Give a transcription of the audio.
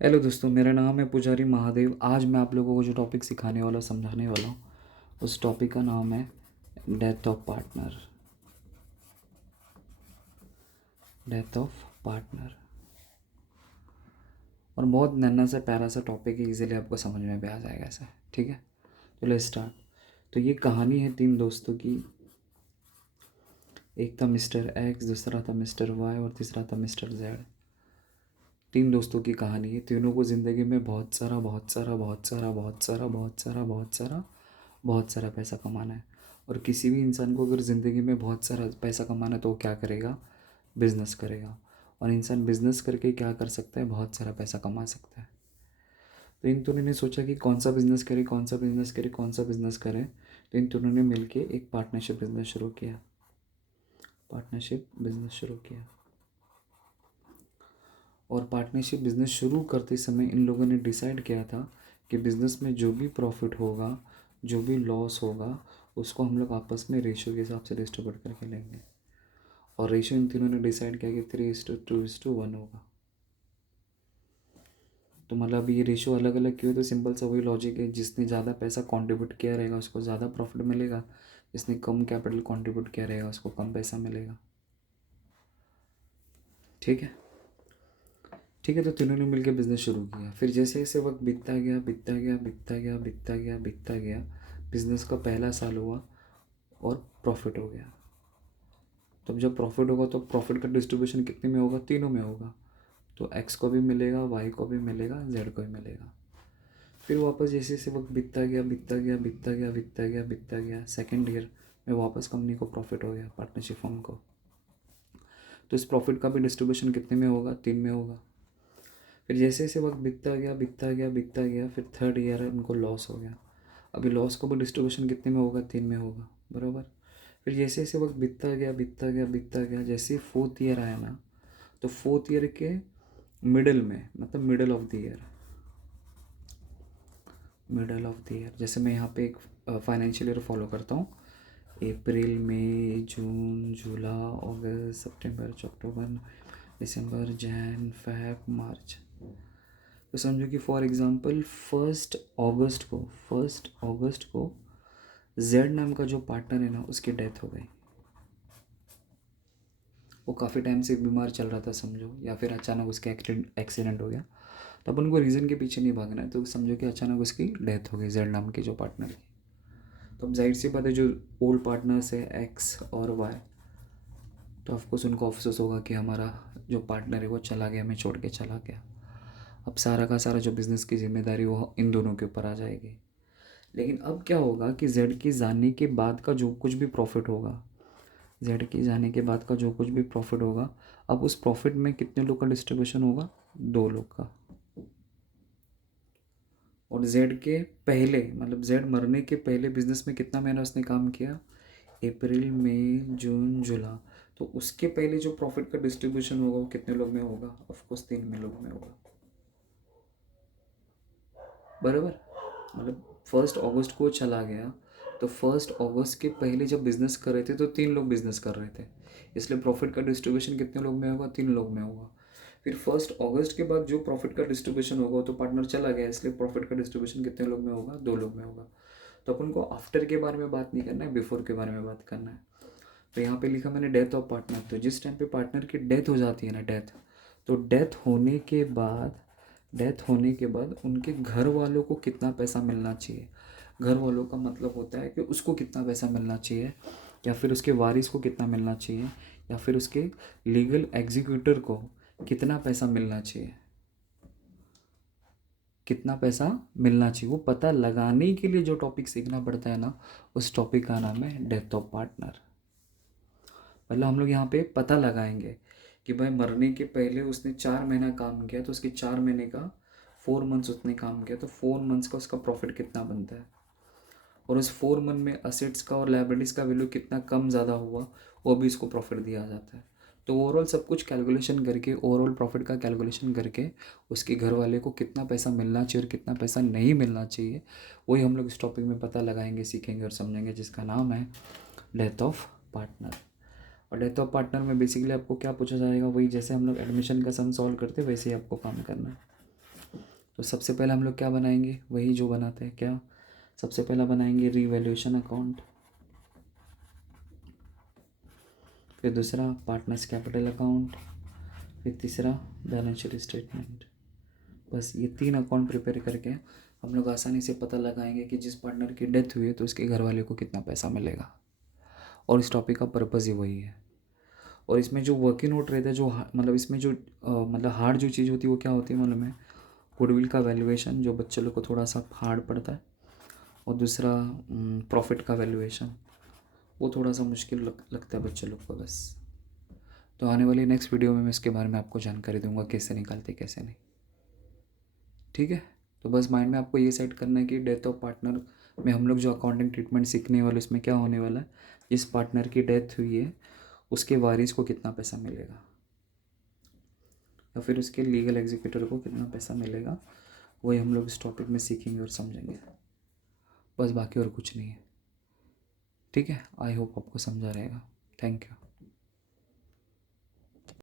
Hello दोस्तों, मेरा नाम है पुजारी महादेव। आज मैं आप लोगों को जो टॉपिक सिखाने वाला समझाने वाला हूँ, उस टॉपिक का नाम है death of partner. Death of partner. और बहुत नन्हा सा प्यारा सा टॉपिक है, इजीली आपको समझ में भी आ जाएगा ऐसा। ठीक है, तो लेट्स स्टार्ट। तो ये कहानी है तीन दोस्तों की। एक था मिस्टर एक्स, दूसरा था मिस्टर वाई और तीसरा था मिस्टर जेड। तीन दोस्तों की कहानी है। तीनों को ज़िंदगी में बहुत सारा बहुत सारा बहुत सारा बहुत सारा बहुत सारा बहुत सारा बहुत सारा पैसा कमाना है। और किसी भी इंसान को अगर ज़िंदगी में बहुत सारा पैसा कमाना है तो वो क्या करेगा? बिजनेस करेगा। और इंसान बिजनेस करके क्या कर सकता है? बहुत सारा पैसा कमा सकता है। तो इन दोनों ने सोचा कि कौन सा बिजनेस करे, कौन सा बिजनेस करे, कौन सा बिजनेस करे। तो इन दोनों ने मिलके एक पार्टनरशिप बिजनेस शुरू किया। पार्टनरशिप बिजनेस शुरू किया। और पार्टनरशिप बिजनेस शुरू करते समय इन लोगों ने डिसाइड किया था कि बिजनेस में जो भी प्रॉफिट होगा, जो भी लॉस होगा, उसको हम लोग आपस में रेशियो के हिसाब से डिस्ट्रीब्यूट करके लेंगे। और रेशियो इन तीनों ने डिसाइड किया कि 3:2:1 होगा। तो मतलब ये रेशियो अलग अलग क्यों है? तो सिंपल सा वही लॉजिक है, जिसने ज़्यादा पैसा कंट्रीब्यूट किया रहेगा उसको ज़्यादा प्रॉफिट मिलेगा, जिसने कम कैपिटल कंट्रीब्यूट किया रहेगा उसको कम पैसा मिलेगा। ठीक है। ठीक है, तो तीनों ने मिलकर बिजनेस शुरू किया। फिर जैसे जैसे वक्त बीतता गया बीतता गया बीतता गया बीतता गया बीतता गया, बिजनेस का पहला साल हुआ और प्रॉफिट हो गया। तब जब प्रॉफिट होगा तो प्रॉफिट का डिस्ट्रीब्यूशन कितने में होगा? तीनों में होगा। तो एक्स को भी मिलेगा, वाई को भी मिलेगा, जेड को भी मिलेगा। फिर वापस जैसे जैसे वक्त बीतता गया बीतता गया बीतता गया बीतता गया बीतता गया, सेकेंड ईयर में वापस कंपनी को प्रॉफिट हो गया, पार्टनरशिप फर्म को। तो इस प्रॉफिट का भी डिस्ट्रीब्यूशन कितने में होगा? तीन में होगा। फिर जैसे जैसे वक्त बीतता गया बीतता गया बीतता गया, फिर थर्ड ईयर उनको लॉस हो गया। अभी लॉस को भी डिस्ट्रीब्यूशन कितने में होगा? तीन में होगा, बराबर। फिर जैसे जैसे वक्त बीतता गया बीतता गया बीतता गया, जैसे फोर्थ ईयर आया ना, तो फोर्थ ईयर के मिडिल में, मतलब middle of the year, middle of the year, जैसे मैं यहाँ पे एक फाइनेंशियल ईयर फॉलो करता हूँ। अप्रैल, मई, जून, जुलाई, अगस्त, सितंबर, अक्टूबर, दिसंबर, जैन, फेब, मार्च। तो समझो कि फॉर एग्जांपल फर्स्ट अगस्त को जेड नाम का जो पार्टनर है ना, उसकी डेथ हो गई। वो काफ़ी टाइम से बीमार चल रहा था समझो, या फिर अचानक उसका एक्सीडेंट हो गया। तो अपन को रीज़न के पीछे नहीं भागना है, तो समझो कि अचानक उसकी डेथ हो गई जेड नाम के जो पार्टनर की। तो अब जाहिर सी बात है, जो ओल्ड पार्टनर्स है एक्स और वाई, तो ऑफकोर्स उनको अफसोस होगा कि हमारा जो पार्टनर है वो चला गया, हमें छोड़ के चला गया। अब सारा का सारा जो बिज़नेस की जिम्मेदारी वो इन दोनों के ऊपर आ जाएगी। लेकिन अब क्या होगा कि जेड के जाने के बाद का जो कुछ भी प्रॉफिट होगा, जेड के जाने के बाद का जो कुछ भी प्रॉफिट होगा, अब उस प्रॉफिट में कितने लोग का डिस्ट्रीब्यूशन होगा? दो लोग का। और जेड के पहले, मतलब जेड मरने के पहले बिजनेस में कितना महीना उसने काम किया? अप्रैल, मई, जून, जुलाई। तो उसके पहले जो प्रॉफिट का डिस्ट्रीब्यूशन होगा वो कितने लोग में होगा? ऑफकोर्स तीन में लोग में होगा, बराबर। मतलब 1 अगस्त को चला गया, तो 1 अगस्त के पहले जब बिजनेस कर रहे थे तो तीन लोग बिजनेस कर रहे थे, इसलिए प्रॉफिट का डिस्ट्रीब्यूशन कितने लोग में होगा? तीन लोग में होगा। फिर 1 अगस्त के बाद जो प्रॉफिट का डिस्ट्रीब्यूशन होगा, तो पार्टनर चला गया, इसलिए प्रॉफिट का डिस्ट्रीब्यूशन कितने लोग में होगा? दो लोग में होगा। तो अपन को आफ्टर के बारे में बात नहीं करना है, बिफोर के बारे में बात करना है। तो यहाँ पे लिखा मैंने डेथ ऑफ पार्टनर। तो जिस टाइम पे पार्टनर की डेथ हो जाती है ना, डेथ, तो डेथ होने के बाद उनके घर वालों को कितना पैसा मिलना चाहिए? घर वालों का मतलब होता है कि उसको कितना पैसा मिलना चाहिए, या फिर उसके वारिस को कितना मिलना चाहिए, या फिर उसके लीगल एग्जीक्यूटर को कितना पैसा मिलना चाहिए, कितना पैसा मिलना चाहिए, वो पता लगाने के लिए जो टॉपिक सीखना पड़ता है ना, उस टॉपिक का नाम है डेथ ऑफ पार्टनर। मतलब हम लोग यहाँ पे पता लगाएंगे कि भाई मरने के पहले उसने 4 महीना काम किया, तो उसके 4 महीने का 4 मंथ्स उसने काम किया, तो 4 मंथ्स का उसका प्रॉफिट कितना बनता है, और उस 4 मंथ में असेट्स का और लाइबिलिटीज़ का वैल्यू कितना कम ज़्यादा हुआ, वो भी इसको प्रॉफिट दिया जाता है। तो ओवरऑल सब कुछ कैलकुलेशन करके, ओवरऑल प्रॉफिट का कैलकुलेशन करके, उसके घर वाले को कितना पैसा मिलना चाहिए और कितना पैसा नहीं मिलना चाहिए, वही हम लोग इस टॉपिक में पता लगाएंगे, सीखेंगे और समझेंगे, जिसका नाम है डेथ ऑफ पार्टनर। और डेथ ऑफ पार्टनर में बेसिकली आपको क्या पूछा जाएगा? वही जैसे हम लोग एडमिशन का सम सॉल्व करते हैं, वैसे ही आपको काम करना है। तो सबसे पहले हम लोग क्या बनाएंगे, वही जो बनाते हैं, क्या सबसे पहला बनाएंगे रीवैल्यूएशन अकाउंट, फिर दूसरा पार्टनर्स कैपिटल अकाउंट, फिर तीसरा बैलेंस शीट स्टेटमेंट। बस ये 3 अकाउंट प्रिपेयर करके हम लोग आसानी से पता लगाएंगे कि जिस पार्टनर की डेथ हुई है तो उसके घर वाले को कितना पैसा मिलेगा। और इस टॉपिक का पर्पज़ ही वही है। और इसमें जो वर्किंग नोट रहता है, जो मतलब इसमें जो मतलब हार्ड जो चीज़ होती है वो क्या होती है मालूम है, गुडविल का वैल्यूएशन जो बच्चे लोग को थोड़ा सा हार्ड पड़ता है, और दूसरा प्रॉफिट का वैल्यूएशन, वो थोड़ा सा मुश्किल लगता है बच्चे लोग को बस। तो आने वाली नेक्स्ट वीडियो में मैं इसके बारे में आपको जानकारी दूंगा कैसे निकालते कैसे नहीं। ठीक है, तो बस माइंड में आपको ये सेट करना है कि डेथ ऑफ पार्टनर में हम लोग जो अकाउंटिंग ट्रीटमेंट सीखने वाले उसमें क्या होने वाला है, जिस पार्टनर की डेथ हुई है उसके वारिस को कितना पैसा मिलेगा, या फिर उसके लीगल एग्जीक्यूटर को कितना पैसा मिलेगा, वही हम लोग इस टॉपिक में सीखेंगे और समझेंगे। बस बाकी और कुछ नहीं है। ठीक है, आई होप आपको समझा रहेगा। Thank you.